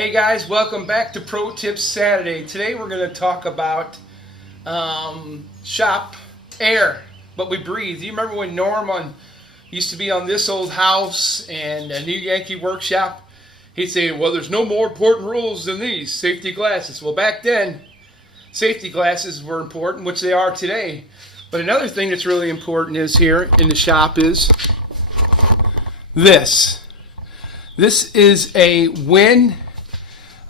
Hey guys, welcome back to Pro Tips Saturday. Today we're going to talk about shop air, what we breathe. You remember when Norm used to be on This Old House and a New Yankee Workshop? He'd say, well, there's no more important rules than these, safety glasses. Well, back then, safety glasses were important, which they are today. But another thing that's really important is here in the shop is this. This is a Wen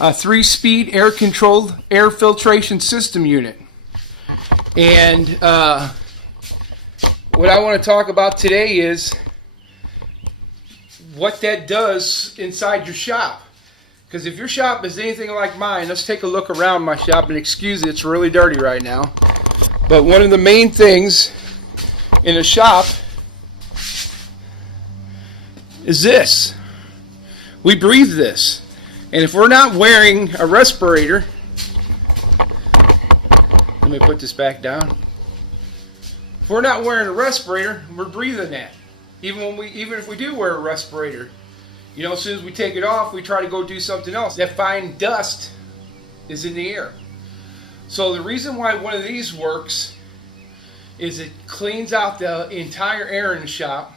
3-speed air-controlled air filtration system unit. And what I want to talk about today is what that does inside your shop. Because if your shop is anything like mine, let's take a look around my shop, and excuse it, it's really dirty right now. But one of the main things in a shop is this. We breathe this. And if we're not wearing a respirator, let me put this back down. If we're not wearing a respirator, we're breathing that. Even if we do wear a respirator, you know, as soon as we take it off, we try to go do something else. That fine dust is in the air. So the reason why one of these works is it cleans out the entire air in the shop.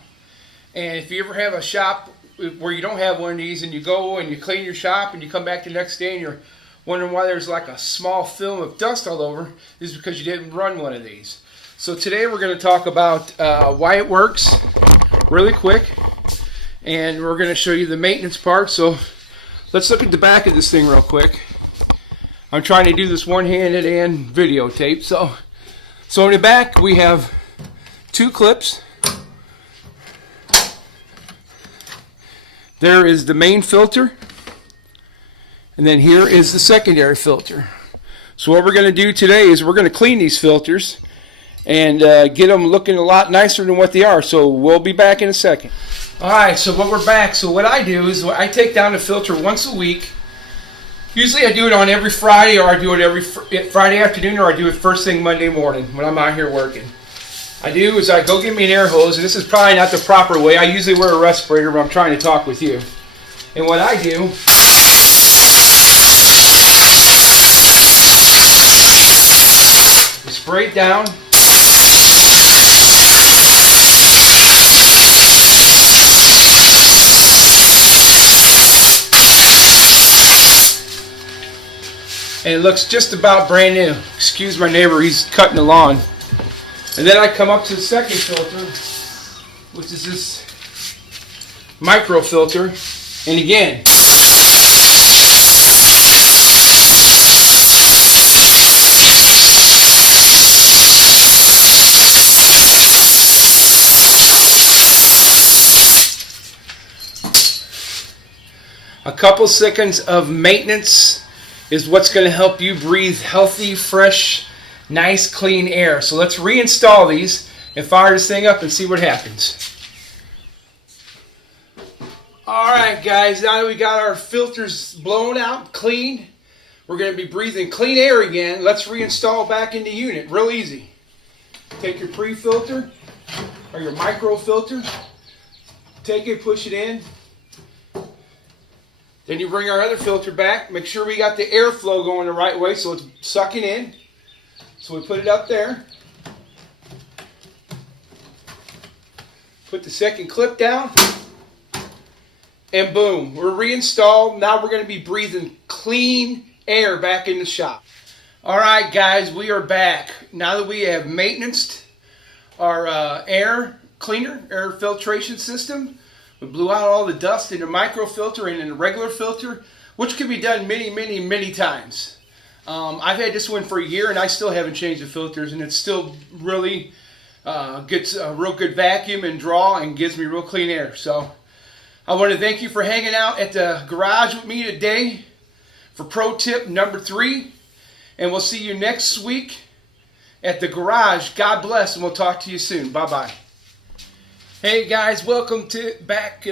And if you ever have a shop where you don't have one of these and you go and you clean your shop and you come back the next day and you're wondering why there's like a small film of dust all over, this is because you didn't run one of these. So today we're going to talk about why it works really quick, and we're going to show you the maintenance part. So let's look at the back of this thing real quick. I'm trying to do this one-handed and videotape. So in the back we have two clips. There is the main filter, and then here is the secondary filter. So what we're going to do today is we're going to clean these filters and get them looking a lot nicer than what they are. So we'll be back in a second. Alright, so we're back. So what I do is I take down the filter once a week. Usually I do it on every Friday, or I do it every Friday afternoon, or I do it first thing Monday morning when I'm out here working. I do is I go get me an air hose, and this is probably not the proper way. I usually wear a respirator, but I'm trying to talk with you. And what I do is spray it down. And it looks just about brand new. Excuse my neighbor, he's cutting the lawn. And then I come up to the second filter, which is this micro filter. And again, a couple seconds of maintenance is what's going to help you breathe healthy, fresh, nice, clean air. So let's reinstall these and fire this thing up and see what happens. Alright guys, now that we got our filters blown out, clean, we're going to be breathing clean air again. Let's reinstall back in the unit. Real easy. Take your pre-filter or your micro filter, take it, push it in. Then you bring our other filter back. Make sure we got the airflow going the right way so it's sucking in. So we put it up there. Put the second clip down. And boom, we're reinstalled. Now we're going to be breathing clean air back in the shop. Alright guys, we are back. Now that we have maintained our air cleaner, air filtration system, we blew out all the dust in the microfilter and in the regular filter, which can be done many times. I've had this one for a year and I still haven't changed the filters, and it still really gets a real good vacuum and draw and gives me real clean air. So I want to thank you for hanging out at the garage with me today for pro tip number 3, and we'll see you next week at the garage. God bless, and we'll talk to you soon. Bye bye. Hey guys, welcome back.